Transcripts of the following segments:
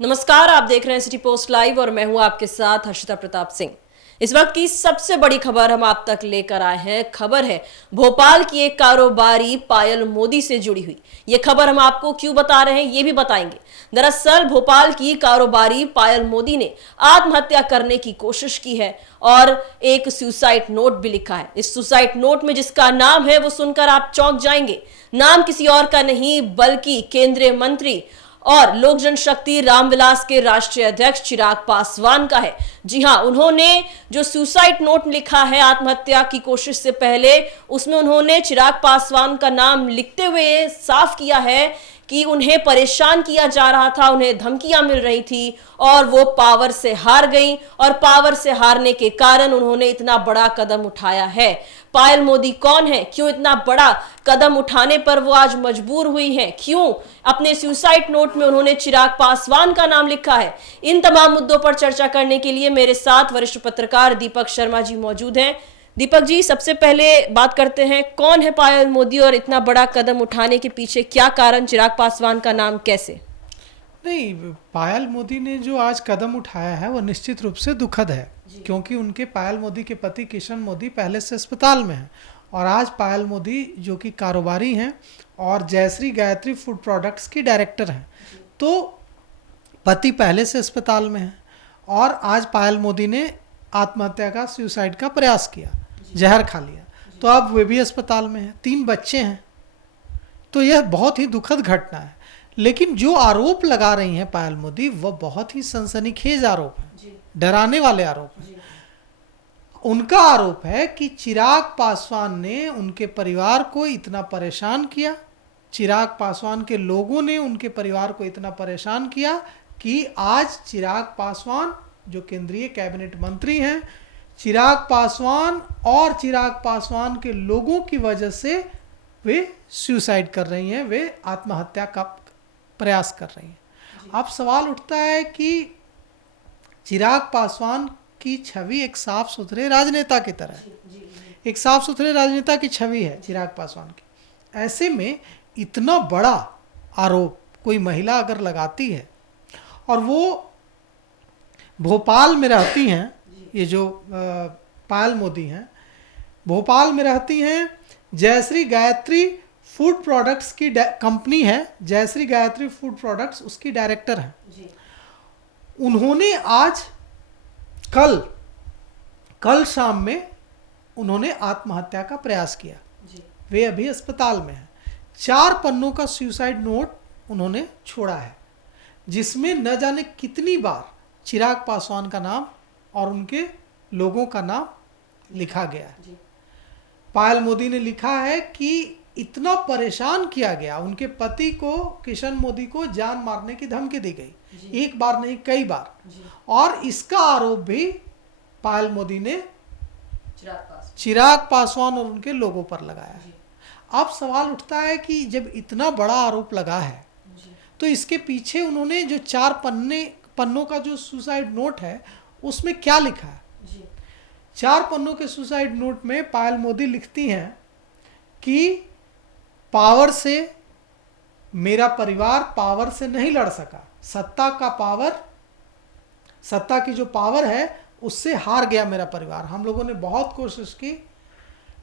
नमस्कार, आप देख रहे हैं सिटी पोस्ट लाइव और मैं हूं आपके साथ हर्षिता प्रताप सिंह। इस वक्त की सबसे बड़ी खबर हम आप तक लेकर आए हैं। खबर है भोपाल की एक कारोबारी पायल मोदी से जुड़ी हुई। ये खबर हम आपको क्यों बता रहे हैं ये भी बताएंगे। दरअसल भोपाल की कारोबारी पायल मोदी ने आत्महत्या करने की कोशिश की है और एक सुसाइड नोट भी लिखा है। इस सुसाइड नोट में जिसका नाम है वो सुनकर आप चौंक जाएंगे। नाम किसी और का नहीं बल्कि केंद्रीय मंत्री और लोक जनशक्ति रामविलास के राष्ट्रीय अध्यक्ष चिराग पासवान का है। जी हां, उन्होंने जो सुसाइड नोट लिखा है आत्महत्या की कोशिश से पहले, उसमें उन्होंने चिराग पासवान का नाम लिखते हुए साफ किया है कि उन्हें परेशान किया जा रहा था, उन्हें धमकियां मिल रही थी और वो पावर से हार गई और पावर से हारने के कारण उन्होंने इतना बड़ा कदम उठाया है। पायल मोदी कौन है, क्यों इतना बड़ा कदम उठाने पर वो आज मजबूर हुई हैं, क्यों अपने सुसाइड नोट में उन्होंने चिराग पासवान का नाम लिखा है, इन तमाम मुद्दों पर चर्चा करने के लिए मेरे साथ वरिष्ठ पत्रकार दीपक शर्मा जी मौजूद हैं। दीपक जी, सबसे पहले बात करते हैं, कौन है पायल मोदी और इतना बड़ा कदम उठाने के पीछे क्या कारण, चिराग पासवान का नाम कैसे? नहीं, पायल मोदी ने जो आज कदम उठाया है वो निश्चित रूप से दुखद है, क्योंकि उनके पायल मोदी के पति किशन मोदी पहले से अस्पताल में हैं और आज पायल मोदी जो कि कारोबारी हैं और जयश्री गायत्री फूड प्रोडक्ट्स की डायरेक्टर हैं, तो पति पहले से अस्पताल में हैं और आज पायल मोदी ने आत्महत्या का, सुसाइड का प्रयास किया, जहर खा लिया, तो अब वे भी अस्पताल में हैं, 3 बच्चे हैं। तो यह बहुत ही दुखद घटना है। लेकिन जो आरोप लगा रही हैं पायल मोदी वह बहुत ही सनसनीखेज आरोप है, डराने वाले आरोप हैं। उनका आरोप है कि चिराग पासवान ने उनके परिवार को इतना परेशान किया, चिराग पासवान के लोगों ने उनके परिवार को इतना परेशान किया कि आज चिराग पासवान जो केंद्रीय कैबिनेट मंत्री हैं, चिराग पासवान और चिराग पासवान के लोगों की वजह से वे सुसाइड कर रही हैं, वे आत्महत्या का प्रयास कर रही हैं। अब सवाल उठता है कि चिराग पासवान की छवि एक साफ सुथरे राजनेता की तरह है, एक साफ सुथरे राजनेता की छवि है चिराग पासवान की। ऐसे में इतना बड़ा आरोप कोई महिला अगर लगाती है और वो भोपाल में रहती हैं, ये जो पायल मोदी हैं भोपाल में रहती हैं, जयश्री गायत्री फूड प्रोडक्ट्स की कंपनी है, जयश्री गायत्री फूड प्रोडक्ट्स उसकी डायरेक्टर हैं। उन्होंने आज कल शाम में उन्होंने आत्महत्या का प्रयास किया। वे अभी अस्पताल में हैं। 4 पन्नों का सुसाइड नोट उन्होंने छोड़ा है, जिसमें न जाने कितनी बार चिराग पासवान का नाम और उनके लोगों का नाम लिखा गया है। पायल मोदी ने लिखा है कि इतना परेशान किया गया, उनके पति को, किशन मोदी को जान मारने की धमकी दी गई, एक बार नहीं कई बार, और इसका आरोप भी पायल मोदी ने चिराग पासवान और उनके लोगों पर लगाया है। अब सवाल उठता है कि जब इतना बड़ा आरोप लगा है तो इसके पीछे उन्होंने जो 4 पन्नों का जो सुसाइड नोट है उसमें क्या लिखा है। 4 पन्नों के सुसाइड नोट में पायल मोदी लिखती हैं कि पावर से, मेरा परिवार पावर से नहीं लड़ सका, सत्ता का पावर, सत्ता की जो पावर है उससे हार गया मेरा परिवार। हम लोगों ने बहुत कोशिश की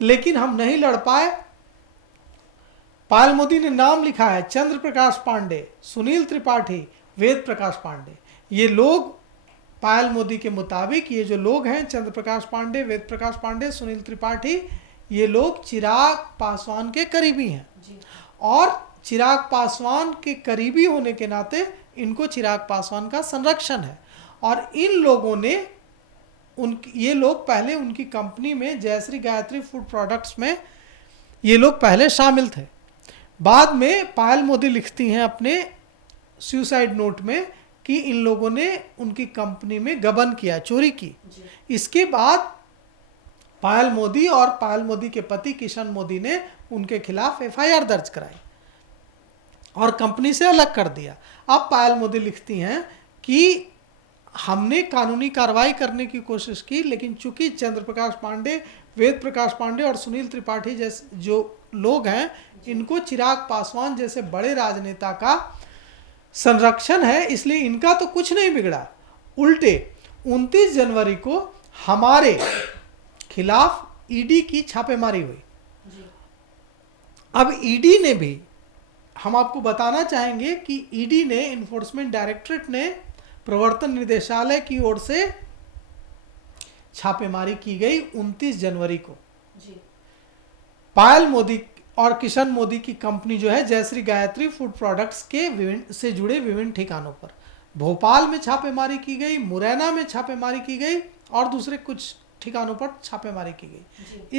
लेकिन हम नहीं लड़ पाए। पायल मोदी ने नाम लिखा है चंद्र प्रकाश पांडे, सुनील त्रिपाठी, वेद प्रकाश पांडे। ये लोग पायल मोदी के मुताबिक, ये जो लोग हैं चंद्र प्रकाश पांडे, वेद प्रकाश पांडे, सुनील त्रिपाठी, ये लोग चिराग पासवान के करीबी हैं और चिराग पासवान के करीबी होने के नाते इनको चिराग पासवान का संरक्षण है। और इन लोगों ने ये लोग पहले उनकी कंपनी में, जयश्री गायत्री फूड प्रोडक्ट्स में ये लोग पहले शामिल थे। बाद में पायल मोदी लिखती हैं अपने सुसाइड नोट में कि इन लोगों ने उनकी कंपनी में गबन किया, चोरी की। इसके बाद पायल मोदी और पायल मोदी के पति किशन मोदी ने उनके खिलाफ FIR दर्ज कराई और कंपनी से अलग कर दिया। अब पायल मोदी लिखती हैं कि हमने कानूनी कार्रवाई करने की कोशिश की, लेकिन चूंकि चंद्र प्रकाश पांडे, वेद प्रकाश पांडे और सुनील त्रिपाठी जैसे जो लोग हैं, इनको चिराग पासवान जैसे बड़े राजनेता का संरक्षण है, इसलिए इनका तो कुछ नहीं बिगड़ा, उल्टे 29 जनवरी को हमारे खिलाफ ईडी की छापेमारी हुई। अब ईडी ने भी, हम आपको बताना चाहेंगे कि ईडी ने, इन्फोर्समेंट डायरेक्टरेट ने, प्रवर्तन निदेशालय की ओर से छापेमारी की गई 29 जनवरी को। पायल मोदी और किशन मोदी की कंपनी जो है जयश्री गायत्री फूड प्रोडक्ट्स के से जुड़े विभिन्न ठिकानों पर भोपाल में छापेमारी की गई, मुरैना में छापेमारी की गई और दूसरे कुछ ठिकानों पर छापेमारी की गई।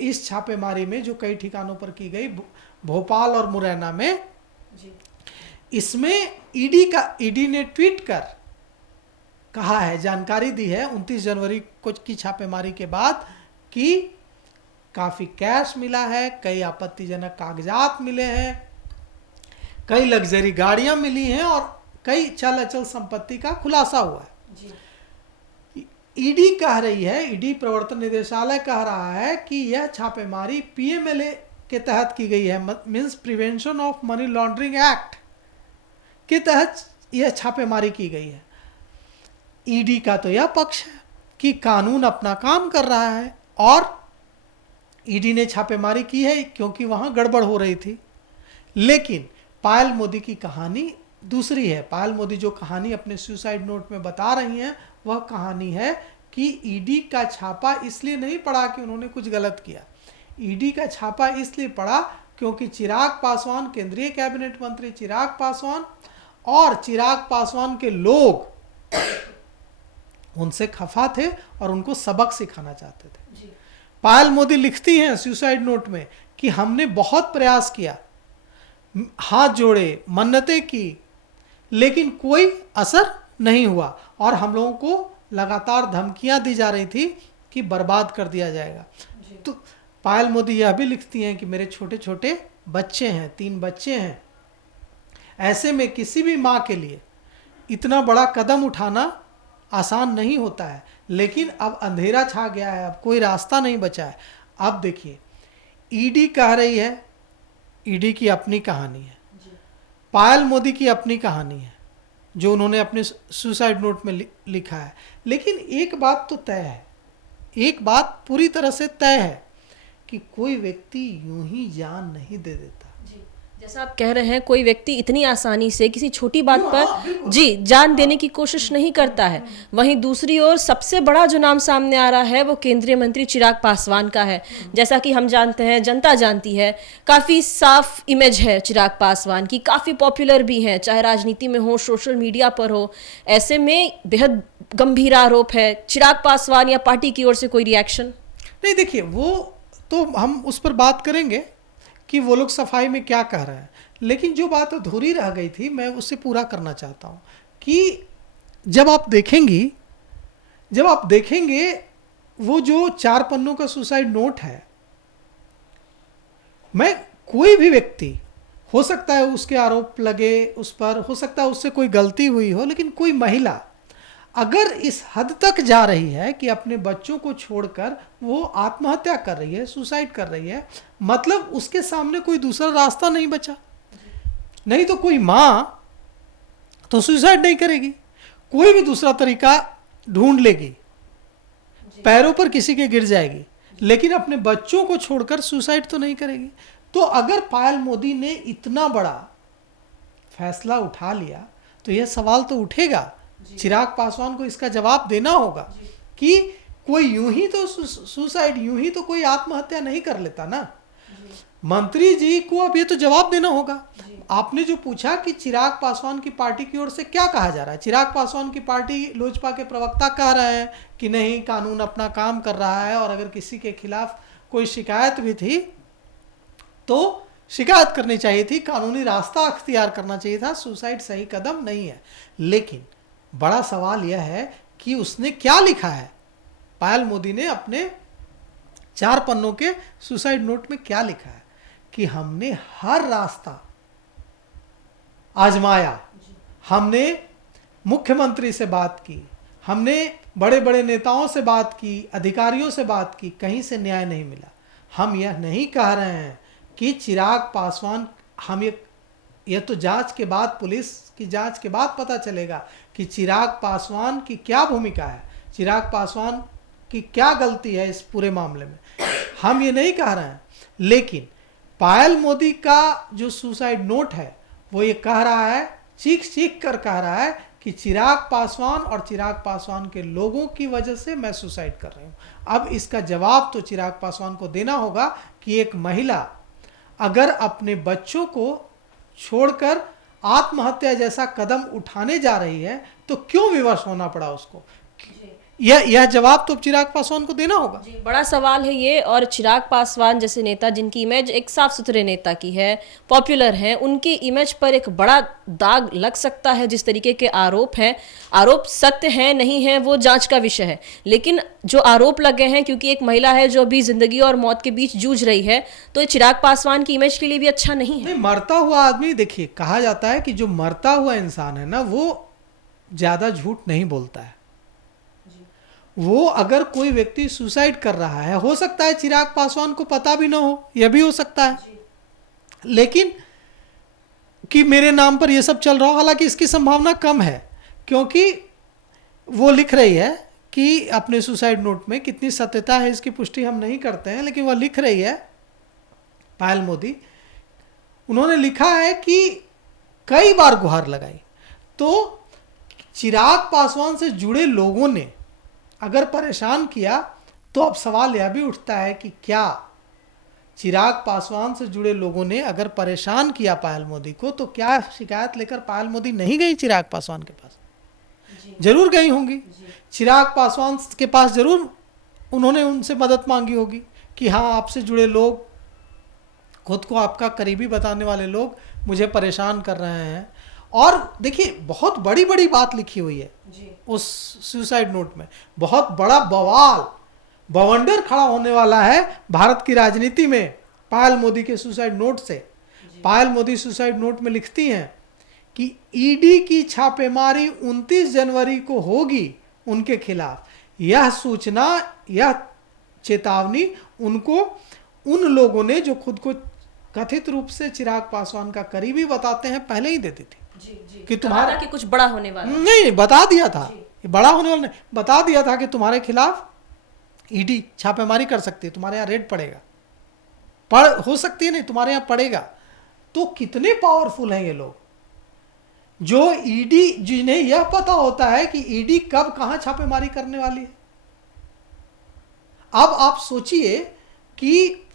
इस छापेमारी में जो कई ठिकानों पर की गई, भोपाल और मुरैना में, इसमें ईडी ने ट्वीट कर कहा है, जानकारी दी है 29 जनवरी को की छापेमारी के बाद कि काफी कैश मिला है, कई आपत्तिजनक कागजात मिले हैं, कई लग्जरी गाड़ियां मिली हैं और कई चल अचल संपत्ति का खुलासा हुआ है। ईडी कह रही है, ईडी प्रवर्तन निदेशालय कह रहा है कि यह छापेमारी पीएमएलए के तहत की गई है, means prevention of money laundering act के तहत यह छापेमारी की गई है। ईडी का तो यह पक्ष है कि कानून अपना काम कर रहा है और ईडी ने छापेमारी की है क्योंकि वहां गड़बड़ हो रही थी। लेकिन पायल मोदी की कहानी दूसरी है। पायल मोदी जो कहानी अपने सुसाइड नोट में बता रही हैं, वह कहानी है कि ईडी का छापा इसलिए नहीं पड़ा कि उन्होंने कुछ गलत किया। ईडी का छापा इसलिए पड़ा क्योंकि चिराग पासवान, केंद्रीय कैबिनेट मंत्री चिराग पासवान और चिराग पासवान के लोग उनसे खफा थे और उनको सबक सिखाना चाहते थे। पायल मोदी लिखती हैं सुसाइड नोट में कि हमने बहुत प्रयास किया, हाथ जोड़े, मन्नतें की, लेकिन कोई असर नहीं हुआ और हम लोगों को लगातार धमकियां दी जा रही थी कि बर्बाद कर दिया जाएगा। तो पायल मोदी यह भी लिखती हैं कि मेरे छोटे छोटे बच्चे हैं, 3 बच्चे हैं, ऐसे में किसी भी माँ के लिए इतना बड़ा कदम उठाना आसान नहीं होता है, लेकिन अब अंधेरा छा गया है, अब कोई रास्ता नहीं बचा है। अब देखिए, ईडी कह रही है, ईडी की अपनी कहानी है, पायल मोदी की अपनी कहानी है जो उन्होंने अपने सुसाइड नोट में लिखा है। लेकिन एक बात तो तय है, एक बात पूरी तरह से तय है कि कोई व्यक्ति यूं ही जान नहीं दे देता। जैसा आप कह रहे हैं, कोई व्यक्ति इतनी आसानी से किसी छोटी बात पर जान देने की कोशिश नहीं करता है। वहीं दूसरी ओर सबसे बड़ा जो नाम सामने आ रहा है वो केंद्रीय मंत्री चिराग पासवान का है। जैसा कि हम जानते हैं, जनता जानती है, काफ़ी साफ इमेज है चिराग पासवान की, काफ़ी पॉपुलर भी हैं, चाहे राजनीति में हो, सोशल मीडिया पर हो। ऐसे में बेहद गंभीर आरोप है। चिराग पासवान या पार्टी की ओर से कोई रिएक्शन नहीं? देखिए, वो तो हम उस पर बात करेंगे कि वो लोग सफाई में क्या कह रहे हैं, लेकिन जो बात अधूरी रह गई थी मैं उससे पूरा करना चाहता हूं कि जब आप देखेंगे वो जो 4 पन्नों का सुसाइड नोट है, मैं कोई भी व्यक्ति, हो सकता है उसके आरोप लगे उस पर, हो सकता है उससे कोई गलती हुई हो, लेकिन कोई महिला अगर इस हद तक जा रही है कि अपने बच्चों को छोड़कर वो आत्महत्या कर रही है, सुसाइड कर रही है, मतलब उसके सामने कोई दूसरा रास्ता नहीं बचा। नहीं तो कोई माँ तो सुसाइड नहीं करेगी, कोई भी दूसरा तरीका ढूंढ लेगी, पैरों पर किसी के गिर जाएगी, लेकिन अपने बच्चों को छोड़कर सुसाइड तो नहीं करेगी। तो अगर पायल मोदी ने इतना बड़ा फैसला उठा लिया तो यह सवाल तो उठेगा, चिराग पासवान को इसका जवाब देना होगा कि कोई यूं ही तो सुसाइड, यूं ही तो कोई आत्महत्या नहीं कर लेता ना। मंत्री जी को अब ये तो जवाब देना होगा। आपने जो पूछा कि चिराग पासवान की पार्टी की ओर से क्या कहा जा रहा है, चिराग पासवान की पार्टी, लोजपा के प्रवक्ता कह रहे हैं कि नहीं, कानून अपना काम कर रहा है और अगर किसी के खिलाफ कोई शिकायत भी थी तो शिकायत करनी चाहिए थी, कानूनी रास्ता अख्तियार करना चाहिए था, सुसाइड सही कदम नहीं है। लेकिन बड़ा सवाल यह है कि उसने क्या लिखा है, पायल मोदी ने अपने 4 पन्नों के सुसाइड नोट में क्या लिखा है कि हमने हर रास्ता आजमाया, हमने मुख्यमंत्री से बात की, हमने बड़े बड़े नेताओं से बात की, अधिकारियों से बात की, कहीं से न्याय नहीं मिला। हम यह नहीं कह रहे हैं कि चिराग पासवान, हम ये यह तो जांच के बाद, पुलिस की जांच के बाद पता चलेगा कि चिराग पासवान की क्या भूमिका है, चिराग पासवान की क्या गलती है इस पूरे मामले में। हम ये नहीं कह रहे हैं, लेकिन पायल मोदी का जो सुसाइड नोट है वो ये कह रहा है, चीख चीख कर कह रहा है कि चिराग पासवान और चिराग पासवान के लोगों की वजह से मैं सुसाइड कर रही हूँ। अब इसका जवाब तो चिराग पासवान को देना होगा कि एक महिला अगर अपने बच्चों को छोड़कर आत्महत्या जैसा कदम उठाने जा रही है तो क्यों विवश होना पड़ा उसको। यह जवाब तो चिराग पासवान को देना होगा। जी, बड़ा सवाल है ये। और चिराग पासवान जैसे नेता, जिनकी इमेज एक साफ सुथरे नेता की है, पॉपुलर है, उनकी इमेज पर एक बड़ा दाग लग सकता है। जिस तरीके के आरोप हैं, आरोप सत्य है नहीं है वो जांच का विषय है, लेकिन जो आरोप लगे हैं, क्योंकि एक महिला है जो अभी जिंदगी और मौत के बीच जूझ रही है, तो ये चिराग पासवान की इमेज के लिए भी अच्छा नहीं है। नहीं, मरता हुआ आदमी, देखिए कहा जाता है कि जो मरता हुआ इंसान है ना, वो ज्यादा झूठ नहीं बोलता है। वो अगर कोई व्यक्ति सुसाइड कर रहा है, हो सकता है चिराग पासवान को पता भी ना हो, यह भी हो सकता है, लेकिन कि मेरे नाम पर यह सब चल रहा हो, हालांकि इसकी संभावना कम है, क्योंकि वो लिख रही है कि अपने सुसाइड नोट में, कितनी सत्यता है इसकी पुष्टि हम नहीं करते हैं, लेकिन वह लिख रही है, पायल मोदी, उन्होंने लिखा है कि कई बार गुहार लगाई। तो चिराग पासवान से जुड़े लोगों ने अगर परेशान किया तो अब सवाल यह भी उठता है कि क्या चिराग पासवान से जुड़े लोगों ने अगर परेशान किया पायल मोदी को, तो क्या शिकायत लेकर पायल मोदी नहीं गई चिराग पासवान के पास? जरूर गई होंगी। चिराग पासवान के पास जरूर उन्होंने उनसे मदद मांगी होगी कि हाँ, आपसे जुड़े लोग, खुद को आपका करीबी बताने वाले लोग मुझे परेशान कर रहे हैं। और देखिए, बहुत बड़ी बड़ी बात लिखी हुई है उस सुसाइड नोट में, बहुत बड़ा बवंडर खड़ा होने वाला है भारत की राजनीति में पायल मोदी के सुसाइड नोट से। पायल मोदी सुसाइड नोट में लिखती हैं कि ईडी की छापेमारी 29 जनवरी को होगी उनके खिलाफ। यह सूचना, यह चेतावनी उनको उन लोगों ने जो खुद को कथित रूप से चिराग पासवान का करीबी बताते हैं, पहले ही दे दी थी। कि तुम्हारा कि कुछ बड़ा होने वाला, नहीं, बता दिया था, बड़ा होने वाला नहीं, बता दिया था कि तुम्हारे खिलाफ ईडी छापेमारी कर सकती है, तुम्हारे यहाँ रेड पड़ेगा, हो सकती है नहीं, तुम्हारे यहाँ पड़ेगा। तो कितने पावरफुल हैं ये लोग, जो ईडी, जिन्हें यह पता होता है कि ईडी कब कहां छापेमारी करने वाली है। अब आप सोचिए कि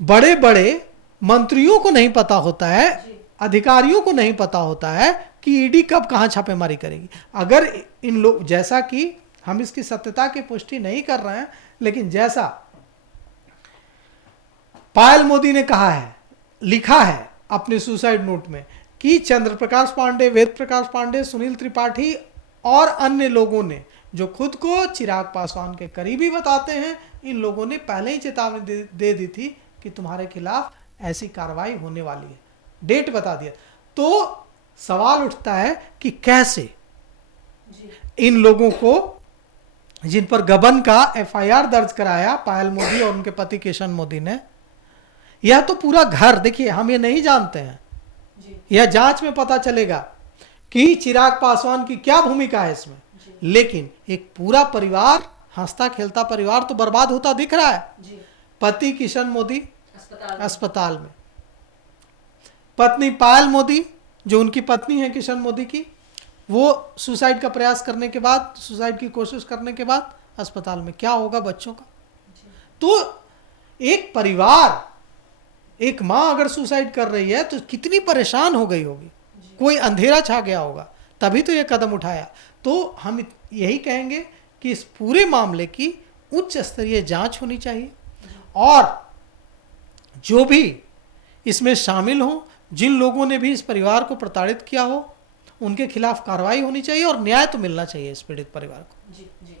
बड़े बड़े मंत्रियों को नहीं पता होता है, अधिकारियों को नहीं पता होता है कि ईडी कब कहां छापेमारी करेगी। अगर इन लोग, जैसा कि हम इसकी सत्यता की पुष्टि नहीं कर रहे हैं, लेकिन जैसा पायल मोदी ने कहा है, लिखा है अपने सुसाइड नोट में कि चंद्र प्रकाश पांडे, वेद प्रकाश पांडे, सुनील त्रिपाठी और अन्य लोगों ने जो खुद को चिराग पासवान के करीबी बताते हैं, इन लोगों ने पहले ही चेतावनी दे दी थी कि तुम्हारे खिलाफ ऐसी कार्रवाई होने वाली है, डेट बता दिया। तो सवाल उठता है कि कैसे इन लोगों को, जिन पर गबन का एफआईआर दर्ज कराया पायल मोदी और उनके पति किशन मोदी ने, यह तो पूरा घर, देखिए हम ये नहीं जानते हैं, यह जांच में पता चलेगा कि चिराग पासवान की क्या भूमिका है इसमें, लेकिन एक पूरा परिवार, हंसता खेलता परिवार तो बर्बाद होता दिख रहा है। पति किशन मोदी अस्पताल में, पत्नी पायल मोदी, जो उनकी पत्नी है किशन मोदी की, वो सुसाइड का प्रयास करने के बाद, सुसाइड की कोशिश करने के बाद अस्पताल में। क्या होगा बच्चों का? तो एक परिवार, एक माँ अगर सुसाइड कर रही है तो कितनी परेशान हो गई होगी, कोई अंधेरा छा गया होगा, तभी तो ये कदम उठाया। तो हम यही कहेंगे कि इस पूरे मामले की उच्च स्तरीय जांच होनी चाहिए, और जो भी इसमें शामिल हो, जिन लोगों ने भी इस परिवार को प्रताड़ित किया हो, उनके खिलाफ कार्रवाई होनी चाहिए और न्याय तो मिलना चाहिए इस पीड़ित परिवार को।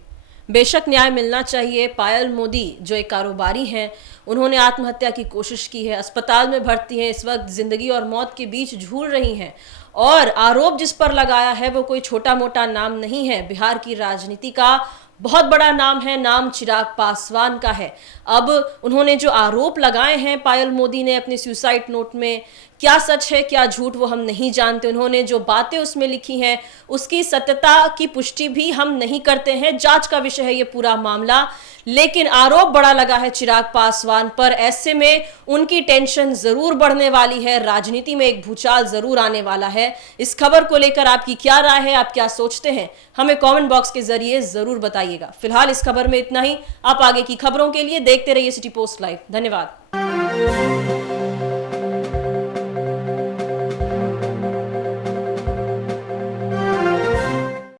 बेशक न्याय मिलना चाहिए। पायल मोदी जो एक कारोबारी हैं, उन्होंने आत्महत्या की कोशिश की है, अस्पताल में भर्ती हैं, इस वक्त जिंदगी और मौत के बीच झूल रही हैं, और आरोप जिस पर लगाया है वो कोई छोटा मोटा नाम नहीं है। बिहार की राजनीति का बहुत बड़ा नाम है, नाम चिराग पासवान का है। अब उन्होंने जो आरोप लगाए हैं पायल मोदी ने अपने सुसाइड नोट में, क्या सच है क्या झूठ वो हम नहीं जानते। उन्होंने जो बातें उसमें लिखी हैं उसकी सत्यता की पुष्टि भी हम नहीं करते हैं, जांच का विषय है ये पूरा मामला। लेकिन आरोप बड़ा लगा है चिराग पासवान पर, ऐसे में उनकी टेंशन जरूर बढ़ने वाली है, राजनीति में एक भूचाल जरूर आने वाला है। इस खबर को लेकर आपकी क्या राय है, आप क्या सोचते हैं, हमें कमेंट बॉक्स के जरिए जरूर बताइएगा। फिलहाल इस खबर में इतना ही। आप आगे की खबरों के लिए देखते रहिए सिटी पोस्ट लाइव। धन्यवाद।